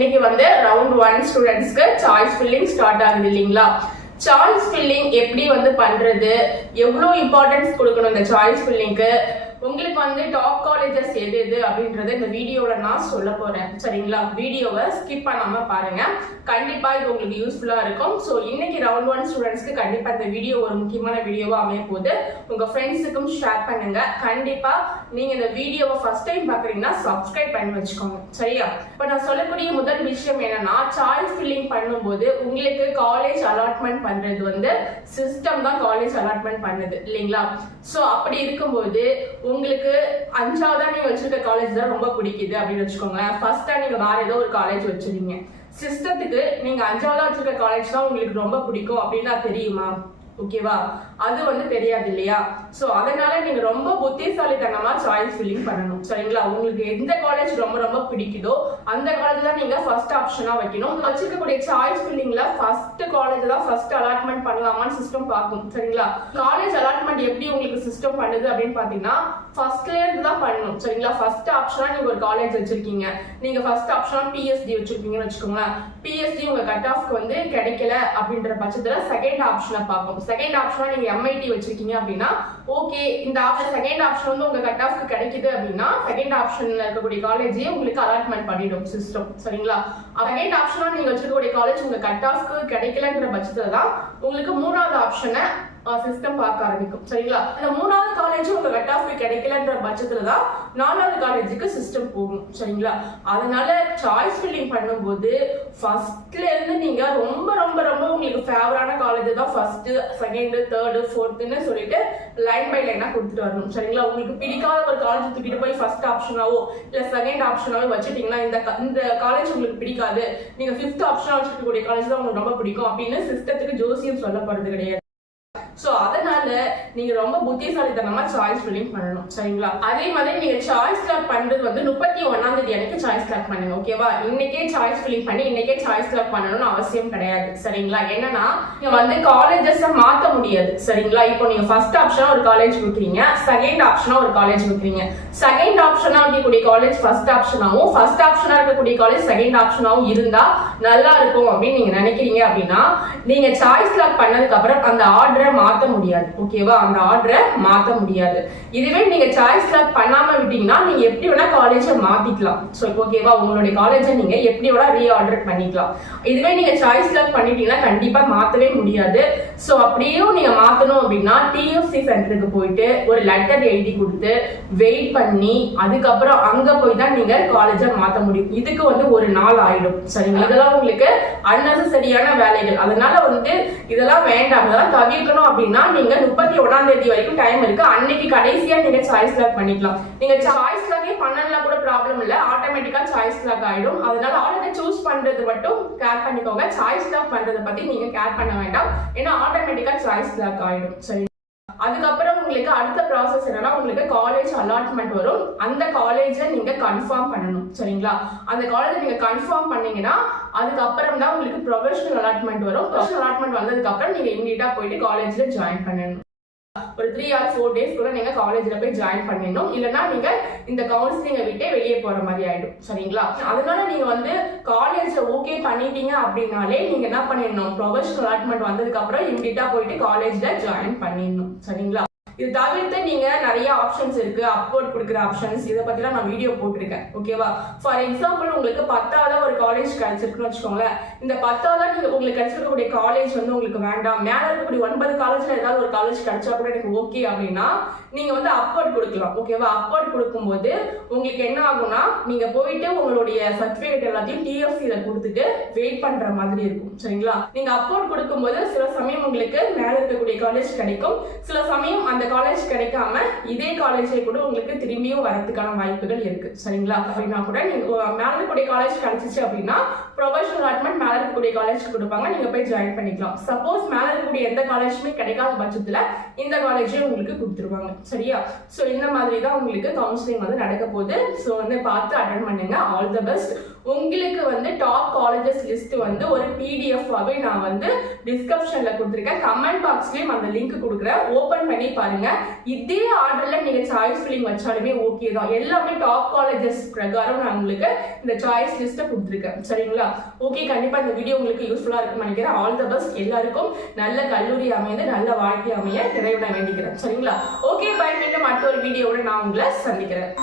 இன்னைக்கு வந்து ரவுண்ட் 1 ஸ்டூடெண்ட்ஸ்க்கு சாய்ஸ் ஃபில்லிங் ஸ்டார்ட் ஆகுது இல்லைங்களா? சாய்ஸ் ஃபில்லிங் எப்படி வந்து பண்றது, எவ்வளவு இம்பார்ட்டன்ஸ் கொடுக்கணும் இந்த சாய்ஸ் ஃபில்லிங்க்கு, உங்களுக்கு வந்து டாப் காலேஜஸ் எது எது அப்படின்றத இந்த வீடியோல நான் சொல்ல போறேன். சரிங்களா? வீடியோவை ஸ்கிப் பண்ணாம பாருங்க, கண்டிப்பா இது உங்களுக்கு யூஸ்ஃபுல்லா இருக்கும். ஸோ இன்னைக்கு ரவுண்ட் 1 ஸ்டூடெண்ட்ஸ்க்கு கண்டிப்பா இந்த வீடியோ ஒரு முக்கியமான வீடியோவா அமைய போது உங்க ஃப்ரெண்ட்ஸுக்கும் ஷேர் பண்ணுங்க. கண்டிப்பா நீங்க இந்த வீடியோவை ஃபர்ஸ்ட் டைம் பாக்குறீங்கன்னா சப்ஸ்கிரைப் பண்ணி வச்சுக்கோங்க. சரியா? இப்ப நான் சொல்லக்கூடிய முதல் விஷயம் என்னன்னா, சாய்ஸ் ஃபில்லிங் பண்ணும்போது உங்களுக்கு காலேஜ் அலாட்மெண்ட் பண்றது வந்து சிஸ்டம் தான் காலேஜ் அலாட்மெண்ட் பண்ணுது இல்லைங்களா? ஸோ அப்படி இருக்கும்போது உங்களுக்கு 5ஆவதா நீங்க வச்சிருக்க காலேஜ் தான் ரொம்ப பிடிக்குது அப்படின்னு வச்சுக்கோங்களேன். ஃபர்ஸ்டா நீங்க வேற ஏதோ ஒரு காலேஜ் வச்சிருக்கீங்க, சிஸ்டத்துக்கு நீங்க 5ஆவதா வச்சிருக்க காலேஜ் தான் உங்களுக்கு ரொம்ப பிடிக்கும் அப்படின்னா தெரியுமா? ஓகேவா? அது வந்து தெரியாது இல்லையா? சோ அதனால நீங்க ரொம்ப புத்திசாலித்தனமா சாய்ஸ் ஃபில்லிங் பண்ணணும். சரிங்களா? உங்களுக்கு எந்த காலேஜ் ரொம்ப ரொம்ப பிடிக்குதோ அந்த காலேஜ் தான் நீங்க ஃபர்ஸ்ட் ஆப்ஷனா வைக்கணும். வச்சிருக்கக்கூடிய சாய்ஸ் ஃபில்லிங்ல ஃபர்ஸ்ட் காலேஜ் தான் ஃபர்ஸ்ட் அலாட்மெண்ட் பண்ணலாமான்னு சிஸ்டம் பார்க்கும். சரிங்களா? காலேஜ் அலாட்மெண்ட் எப்படி உங்களுக்கு சிஸ்டம் பண்ணுது அப்படின்னு பாத்தீங்கன்னா, ஃபர்ஸ்ட்ல இருந்து தான் பண்ணணும். சரிங்களா? ஃபர்ஸ்ட் ஆப்ஷனா நீங்க ஒரு காலேஜ் வச்சிருக்கீங்க, நீங்க ஃபர்ஸ்ட் ஆப்ஷனா பிஎஸ்டி வச்சிருக்கீங்கன்னு வச்சுக்கோங்களேன். பிஎஸ்டி உங்க கட் ஆஃப்க்கு வந்து கிடைக்கல அப்படின்ற பட்சத்துல செகண்ட் ஆப்ஷனை பார்க்கும். செகண்ட் ஆப்ஷனா நீங்க எம்ஐடி வச்சிருக்கீங்க அப்படின்னா, ஓகே இந்த ஆப்ஷன் செகண்ட் ஆப்ஷன் வந்து உங்க கட் ஆஃப்க்கு கிடைக்குது அப்படின்னா செகண்ட் ஆப்ஷன்ல இருக்கக்கூடிய காலேஜே உங்களுக்கு அலாட்மெண்ட் பண்ணிடும் சிஸ்டம். சரிங்களா? செகண்ட் ஆப்ஷனா நீங்க வச்சிருக்கக்கூடிய காலேஜ் உங்க கட் ஆஃப்க்கு கிடைக்கலங்கிற பட்சத்துல தான் உங்களுக்கு மூணாவது ஆப்ஷனை சிஸ்டம் பார்க்க ஆரம்பிக்கும். சரிங்களா? இந்த மூணாவது காலேஜ் உங்க கட் ஆஃப் கிடைக்கலன்ற பட்சத்துல தான் நாலாவது காலேஜுக்கு சிஸ்டம் போகும். சரிங்களா? அதனால சாய்ஸ் ஃபில்லிங் பண்ணும்போது ஃபர்ஸ்ட்ல இருந்து நீங்க ரொம்ப ரொம்ப ரொம்ப உங்களுக்கு ஃபேவரான காலேஜ் தான் ஃபர்ஸ்ட், செகண்ட், தேர்ட், ஃபோர்த்னு சொல்லிட்டு லைன் பை லைனா கொடுத்துட்டு வரணும். சரிங்களா? உங்களுக்கு பிடிக்காத ஒரு காலேஜ் தூக்கிட்டு போய் ஃபர்ஸ்ட் ஆப்ஷனாவோ இல்ல செகண்ட் ஆப்ஷனாவோ வச்சுட்டீங்கன்னா இந்த காலேஜ் உங்களுக்கு பிடிக்காது, நீங்க ஃபிஃப்த் ஆப்ஷனா வச்சிருக்கக்கூடிய காலேஜ் தான் உங்களுக்கு ரொம்ப பிடிக்கும் அப்படின்னு சிஸ்டத்துக்கு ஜோசியம் சொல்லப்படுறது கிடையாது. சோ அதனால நீங்க ரொம்ப புத்திசாலித்தனமா சாய்ஸ் ஃபில்லிங் பண்ணணும். சரிங்களா? அதே மாதிரி நீங்க சாய்ஸ் லாக் பண்றது வந்து 31ஆம் தேதி அன்னைக்கு சாய்ஸ் லாக் பண்ணுங்க. ஓகேவா? இன்னைக்கே சாய்ஸ் ஃபில்லிங் பண்ணி இன்னைக்கே சாய்ஸ் லாக் பண்ணணும்னு அவசியம் கிடையாது. சரிங்களா? என்னன்னா நீங்க வந்து காலேஜஸ் மாத்த முடியாது. சரிங்களா? இப்போ நீங்க ஃபர்ஸ்ட் ஆப்ஷனா ஒரு காலேஜ் கொடுக்குறீங்க, செகண்ட் ஆப்ஷனா ஒரு காலேஜ் கொடுக்குறீங்க. செகண்ட் ஆப்ஷனா இருக்கக்கூடிய காலேஜ் ஃபர்ஸ்ட் ஆப்ஷனாவும், ஃபர்ஸ்ட் ஆப்ஷனா இருக்கக்கூடிய காலேஜ் செகண்ட் ஆப்ஷனாவும் இருந்தா நல்லா இருக்கும் அப்படின்னு நீங்க நினைக்கிறீங்க அப்படின்னா, நீங்க சாய்ஸ் லாக் பண்ணதுக்கு அப்புறம் அந்த ஆர்டரை மாத்த முடியாது. ஓகேவா? அந்த ஆர்டரை மாத்த முடியாது. இதுவே நீங்க சாய்ஸ் லாக் பண்ணாம விட்டீங்கன்னா நீங்க எப்படி வேணா காலேஜை மாத்திக்கலாம். சோ ஓகேவா? உங்களுடைய காலேஜை நீங்க எப்படி வேணா ரீஆர்டர் பண்ணிக்கலாம். இதுவே நீங்க சாய்ஸ் லாக் பண்ணிட்டீங்கன்னா கண்டிப்பா மாத்தவே முடியாது. சோ அப்படியும் நீங்க மாத்தணும் அப்படின்னா டிஎஃப்சி சென்டருக்கு போயிட்டு ஒரு லெட்டர் எழுதி கொடுத்து வெயிட் பண்ணி அதுக்கப்புறம் அங்க போய் தான் நீங்க காலேஜை மாத்த முடியும். இதுக்கு வந்து ஒரு நாள் ஆயிடும். சரிங்களா? இதெல்லாம் உங்களுக்கு அன்னெசரியான வேலைகள். அதனால வந்து இதெல்லாம் வேண்டாம், இதெல்லாம் தவிர்க்கணும் அப்படின்னா நீங்க 31ஆம் தேதி வரைக்கும் டைம் இருக்கு. அன்னைக்கு கடைசியா நீங்க சாய்ஸ் லாக் பண்ணிக்கலாம். நீங்க சாய்ஸ் லாக்கே பண்ணலாம் கூட ப்ராப்ளம் இல்ல, ஆட்டோமேட்டிக்கா சாய்ஸ் லாக் ஆயிடும். அதனால ஆல்ரெடி சூஸ் பண்றது மட்டும் கேர் பண்ணிக்கோங்க. சாய்ஸ் லாக் பண்றதை பத்தி நீங்க கேர் பண்ண வேண்டாம், ஏன்னா ஆட்டோமேட்டிக்கா சாய்ஸ் லாக் ஆயிடும். சரி, அதுக்கப்புறம் உங்களுக்கு அடுத்த ப்ராசஸ் என்னன்னா, உங்களுக்கு காலேஜ் அலாட்மெண்ட் வரும். அந்த காலேஜை நீங்க கன்ஃபார்ம் பண்ணணும். சரிங்களா? அந்த காலேஜை நீங்க கன்ஃபார்ம் பண்ணீங்கன்னா அதுக்கப்புறம் தான் உங்களுக்கு ப்ரொஃபஷனல் அலாட்மெண்ட் வரும். ப்ரொஃபஷனல் அலாட்மெண்ட் வந்ததுக்கு அப்புறம் நீங்க இமீடியட்டா போயிட்டு காலேஜ்ல ஜாயின் பண்ணணும். ஒரு 3 or 4 days கூட நீங்க காலேஜ்ல போய் ஜாயின் பண்ணிடணும். இல்லைன்னா நீங்க இந்த கவுன்சிலிங்கை விட்டே வெளியே போற மாதிரி ஆயிடும். சரிங்களா? அதனால நீங்க வந்து காலேஜ்ல ஓகே பண்ணிட்டீங்க அப்படின்னாலே நீங்க என்ன பண்ணிடணும், ப்ரொஃபஷனல் அலாட்மெண்ட் வந்ததுக்கு அப்புறம் இமீடியட்டா போயிட்டு காலேஜ்ல ஜாயின் பண்ணிடணும். சரிங்களா? இது தவிர்த்து நீங்க நிறைய ஆப்ஷன்ஸ் இருக்கு, அப்வர்ட் கொடுக்குற ஆப்ஷன்ஸ், இதை பத்திலாம் நான் வீடியோ போட்டிருக்கேன். ஓகேவா? ஃபார் எக்ஸாம்பிள் உங்களுக்கு 10ஆவதா ஒரு காலேஜ் கிடைச்சிருக்குன்னு வச்சுக்கோங்களேன். இந்த 10ஆவதா நீங்க உங்களுக்கு கிடைச்சிருக்கக்கூடிய காலேஜ் வந்து உங்களுக்கு வேண்டாம், மேல இருக்கக்கூடிய 9 காலேஜ்ல ஏதாவது ஒரு காலேஜ் கிடைச்சா கூட எனக்கு ஓகே அப்படின்னா நீங்க வந்து அப்வர்ட் கொடுக்கலாம். ஓகேவா? அப்வர்ட் கொடுக்கும்போது உங்களுக்கு என்ன ஆகும்னா, நீங்க போயிட்டு உங்களுடைய சர்டிபிகேட் எல்லாத்தையும் டிஎஃப்சில கொடுத்துட்டு வெயிட் பண்ற மாதிரி இருக்கும். சரிங்களா? நீங்க அப்வர்ட் கொடுக்கும்போது சில சமயம் உங்களுக்கு மேல இருக்கக்கூடிய காலேஜ் கிடைக்கும், சில சமயம் அந்த காலேஜ் கிடைக்காம இதே காலேஜே கூட உங்களுக்கு திரும்பியும் வரதுக்கான வாய்ப்புகள் இருக்கு. சரிங்களா? அப்படின்னா கூட நீங்க மேல இருக்கக்கூடிய காலேஜ் கிடைச்சிச்சு அப்படின்னா ப்ரொஃபஷனல் அலாட்மெண்ட் மேல இருக்கக்கூடிய காலேஜ் கொடுப்பாங்க, நீங்க போய் ஜாயின் பண்ணிக்கலாம். சப்போஸ் மேல இருக்கக்கூடிய எந்த காலேஜுமே கிடைக்காத பட்சத்துல இந்த காலேஜே உங்களுக்கு கொடுத்துருவாங்க. சரியா? சோ இந்த மாதிரி தான் உங்களுக்கு கவுன்சிலிங் வந்து நடக்க போகுது. சோ வந்து பார்த்து அட்டெண்ட் பண்ணுங்க. All the best. உங்களுக்கு வந்து டாப் காலேஜஸ் லிஸ்ட் வந்து ஒரு பிடிஎஃப் ஆகவே நான் வந்து டிஸ்கிரிப்ஷன்ல கொடுத்துருக்கேன், கமெண்ட் பாக்ஸ்லயும் அந்த லிங்க் கொடுக்குறேன், ஓபன் பண்ணி பாருங்க. இதே ஆர்டர்ல நீங்க சாய்ஸ் ஃபில்லிங் வச்சாலுமே ஓகே தான். எல்லாமே டாப் காலேஜஸ் பிரகாரம் நான் உங்களுக்கு இந்த சாய்ஸ் லிஸ்ட்டை கொடுத்துருக்கேன். சரிங்களா? ஓகே, கண்டிப்பா இந்த வீடியோ உங்களுக்கு யூஸ்ஃபுல்லா இருக்கும்னு நினைக்கிறேன். All the best. எல்லாருக்கும் நல்ல கல்லூரி அமைந்து நல்ல வாழ்க்கை அமைய நிறைவுடன் வேண்டிக்கிறேன். சரிங்களா? Okay, bye. மீண்டும் அடுத்த ஒரு வீடியோவோட நான் உங்களை சந்திக்கிறேன்.